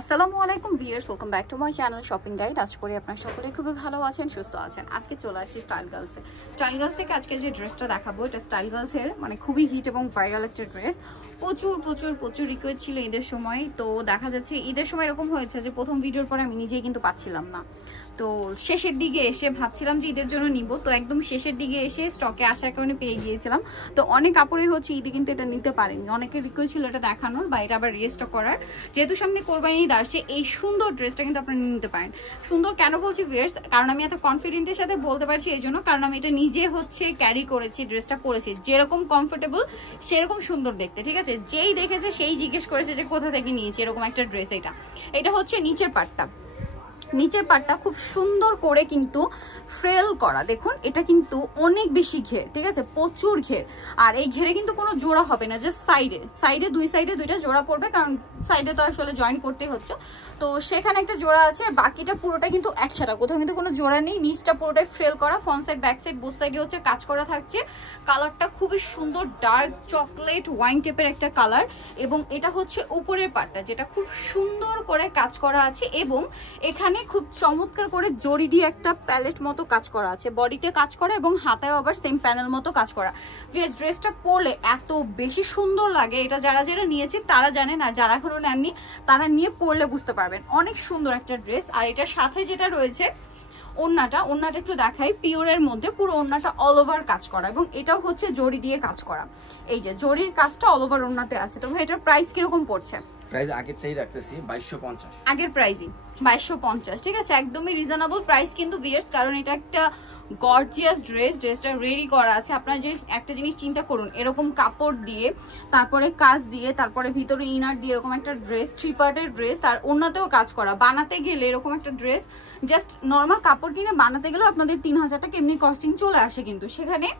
আসসালামু আলাইকুম viewers, welcome back to my channel shopping guide. আশা করি আপনারা সকলে খুবই ভালো আছেন, সুস্থ আছেন। আজকে চলে আসছি স্টাইল গার্লসে। স্টাইল গার্লস থেকে আজকে যে ড্রেসটা দেখাবো, এটা স্টাইল গার্লসের মানে খুবই হিট এবং ভাইরাল একটা ড্রেস। প্রচুর রিকোয়েস্ট ছিল ঈদের সময়। তো দেখা যাচ্ছে ঈদের সময় এরকম হয়েছে যে প্রথম ভিডিওর পরে আমি নিজেই কিন্তু পাচ্ছিলাম না। তো শেষের দিকে এসে ভাবছিলাম যে ঈদের জন্য নিব, তো একদম শেষের দিকে এসে স্টকে আসার কারণে পেয়ে গিয়েছিলাম। তো অনেক কাপড়ে হচ্ছে ঈদে কিন্তু এটা নিতে পারেনি, অনেকের রিকোয়েস্ট ছিল এটা দেখানোর বা এটা আবার রিস্টক করার। যেহেতু সামনে কোরবানি ঈদ আসছে, এই সুন্দর ড্রেসটা কিন্তু আপনারা নিতে পারেন। সুন্দর কেন বলছি ভিউয়ার্স, কারণ আমি এত কনফিডেন্টের সাথে বলতে পারছি এই জন্য, কারণ আমি এটা নিজে হচ্ছে ক্যারি করেছি, ড্রেসটা পরেছি। যেরকম কমফোর্টেবল সেরকম সুন্দর দেখতে, ঠিক আছে। যেই দেখেছে সেই জিজ্ঞেস করেছে যে কোথা থেকে নিয়েছি এরকম একটা ড্রেস। এটা হচ্ছে নিচের পাটটা খুব সুন্দর করে কিন্তু ফ্রেল করা। দেখুন এটা কিন্তু অনেক বেশি ঘের, ঠিক আছে, প্রচুর ঘের। আর এই ঘেরে কিন্তু কোনো জোড়া হবে না, জাস্ট সাইডে দুই সাইডে দুইটা জোড়া পড়বে, কারণ সাইডে তো আসলে জয়েন করতে হচ্ছে। তো সেখানে একটা জোড়া আছে, আর বাকিটা পুরোটা কিন্তু একসাথে, কোথাও কিন্তু কোনো জোড়া নেই। নিচটা পুরোটাই ফ্রেল করা, front side back side both সাইডে হচ্ছে কাজ করা থাকছে। কালারটা খুবই সুন্দর, ডার্ক চকলেট ওয়াইন টাইপের একটা কালার। এবং এটা হচ্ছে উপরের পাটটা, যেটা খুব সুন্দর করে কাজ করা আছে। এবং এখানে খুব চমৎকার করে জড়ি দিয়ে একটা প্যালেট মতো কাজ করা আছে, বডিতে কাজ করা এবং হাতেও আবার সেম প্যানেল মতো কাজ করা। ভিউয়ার্স ড্রেসটা পরলে এত বেশি সুন্দর লাগে, এটা যারা নিয়েছে তারা জানেন, আর যারা এখনো নেননি তারা নিয়ে পরলে বুঝতে পারবেন। অনেক সুন্দর একটা ড্রেস। আর এটার সাথে যেটা রয়েছে ওড়নাটা একটু দেখাই, পিওরের মধ্যে পুরো ওড়নাটা অল ওভার কাজ করা, এবং এটাও হচ্ছে জড়ি দিয়ে কাজ করা। এই যে জড়ির কাজটা অল ওভার ওড়নাতে আছে। তো ভাই এটার প্রাইস কিরকম পড়ছে? প্রাইস আগেরটাই রাখতেছি 2250, আগের প্রাইসই 2250, ঠিক আছে, একদমই রিজনেবল প্রাইস কিন্তু ভিউয়ার্স, কারণ এটা একটা গর্জিয়াস ড্রেসটা রেডি করা আছে। আপনারা যে একটা জিনিস চিন্তা করুন, এরকম কাপড় দিয়ে, তারপরে কাজ দিয়ে, তারপরে ভিতরে ইনার দিয়ে এরকম একটা ড্রেস, 3 পার্টের ড্রেস, আর ওড়নাতেও কাজ করা। বানাতে গেলে এরকম একটা ড্রেস জাস্ট নর্মাল কাপড় কিনে বানাতে গেলেও আপনাদের 3000 টাকা এমনি কস্টিং চলে আসে, কিন্তু সেখানে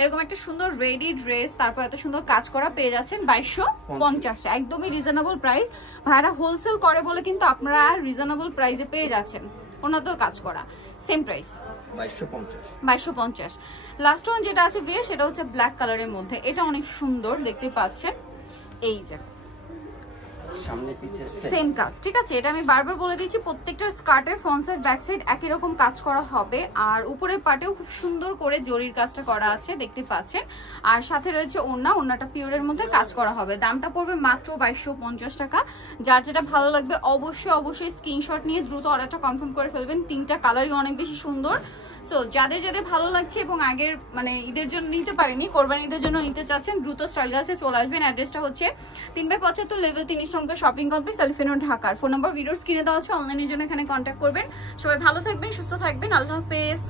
এরকম একটা সুন্দর রেডি ড্রেস, তারপর এত সুন্দর কাজ করা পেয়ে যাচ্ছেন 2250। একদমই রিজনেবল প্রাইস। ভাইরা হোলসেল করে বলে কিন্তু আপনারা রিজনেবল প্রাইসে পেয়ে যাচ্ছেন। ওনাতেও কাজ করা, সেম প্রাইস 2250। লাস্ট ওয়ান যেটা আছে ভিউয়ার্স, সেটা হচ্ছে ব্ল্যাক কালারের মধ্যে। এটা অনেক সুন্দর দেখতে পাচ্ছেন, এই যে সামনে পিছে সেম কাজ, ঠিক আছে। এটা আমি বারবার বলে দিচ্ছি, প্রত্যেকটা স্কার্টের ফ্রন্ট সাইড ব্যাক সাইড একই রকম কাজ করা হবে। আর উপরের পাটেও খুব সুন্দর করে জরির কাজটা করা আছে, দেখতে পাচ্ছেন। আর সাথে রয়েছে ওড়নাটা পিওরের মধ্যে কাজ করা হবে। দামটা পড়বে মাত্র 2250 টাকা। যার যেটা ভালো লাগবে অবশ্যই স্ক্রিনশট নিয়ে দ্রুত অর্ডারটা কনফার্ম করে ফেলবেন। 3টা কালারই অনেক বেশি সুন্দর। সো যাদের ভালো লাগছে এবং আগের মানে ঈদের জন্য নিতে পারেনি, কোরবানি ঈদের জন্য নিতে চাচ্ছেন, দ্রুত স্টাইল গার্লসে চলে আসবেন। অ্যাড্রেসটা হচ্ছে 3/75 level 3 eastern shopping complex, elephant road, ঢাকার। ফোন নাম্বার ভিডিওর স্ক্রিনে দেওয়া আছে, অনলাইনের জন্য এখানে কন্ট্যাক্ট করবেন। সবাই ভালো থাকবেন, সুস্থ থাকবেন, আল্লাহ হাফেজ।